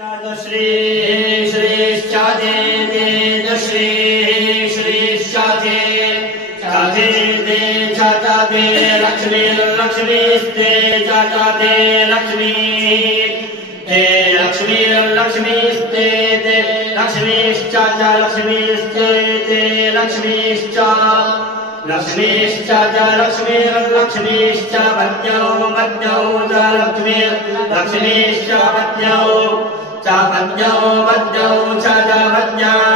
श्री श्रीश्चादे श्री श्रीश्चादे चादे दे चादे लक्ष्मी लक्ष्मीस्ते चादे लक्ष्मी ते लक्ष्मी लक्ष्मीस्ते ते लक्ष्मीश्चाद लक्ष्मीस्ते ते लक्ष्मीश्च लक्ष्मीश्च लक्ष्मी लक्ष्मीश्च पद्यौ पद्यौ च लक्ष्मी लक्ष्मीश्च पद्यौ पद्यौ पद्यौ च पद्यावहोरात्रे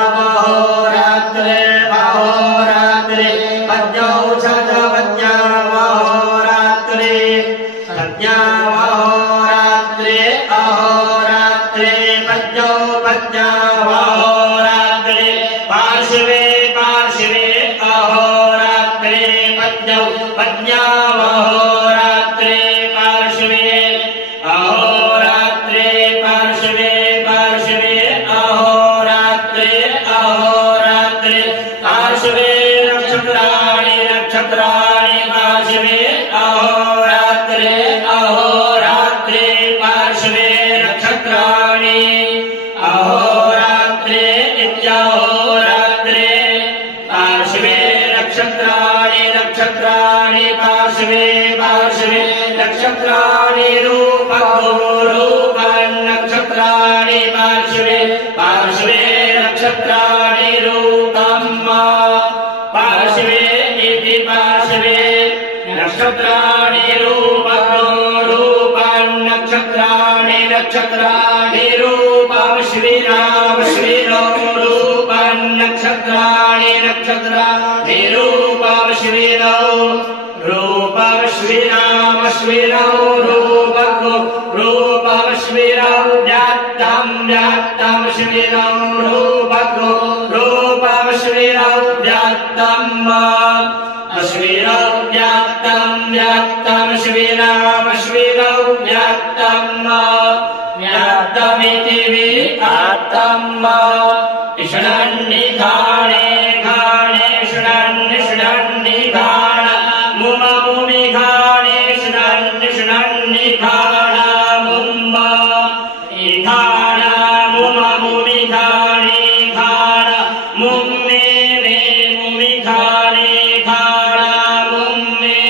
अहोरात्रे पद्यौ च पद्यावहोरात्रे पद्यावहोरात्रे अहोरात्रे पद्यौ पद्यावहोरात्रे पार्श्वे पार्श्वे अहोरात्रे पद्यौ पद्यावहोरात्रे पार्श्वे अहोरात्रे पार्श्वे पार्श्वे अहोरात्रे अहोरात्रे पार्श्वे नक्षत्राणि नक्षत्राणि पार्श्वे अहोरात्रे अहोरात्रे पार्श्वे नक्षत्राणि अहोरात्रे इत्यहोरात्रे पार्श्वे नक्षत्राणि नक्षत्राणि पार्श्वे पार्श्वे नक्षत्राणि नक्षत्राणि पार्श्वे पार्श्वे नक्षत्राणि रूपम् पार्श्वे इति पार्श्वे नक्षत्राणि रूपम् नक्षत्राणि नक्षत्राणि रूपम् श्रीराम रूपम् नक्षत्राणि नक्षत्राणि रूपम् श्रीराम रूपम् श्रीराम व्यात्तम् व्यात्तम् श्रीराम रूपम् श्रीराम व्यात्तम् श्रीराम व्यात्तम् व्यात्तम् श्रीराम व्यात्तम् व्यात्तमिति व्यात्तम् षडन्निघाणे घाणे षडन्निघाण मुममुमिघाणे षडन्निघाण मुम्म इघाण मुममुमिघाणे घाण मुम्मे मे मुमिघाणे घाण मुम्मे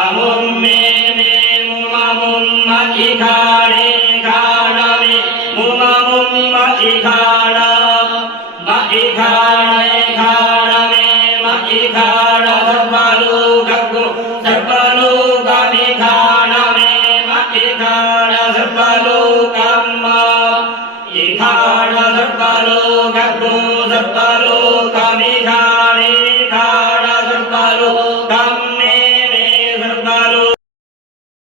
अमुम्मे मे मुममुम्म इघाणे घाण मे मुममुम्म इघाण इघाणे घाण मे इघाण सर्वलो गग्गो सर्वलो गमिघाण मे इघाण सर्वलो गम्म इघाण सर्वलो गग्गो सर्वलो गमिघाण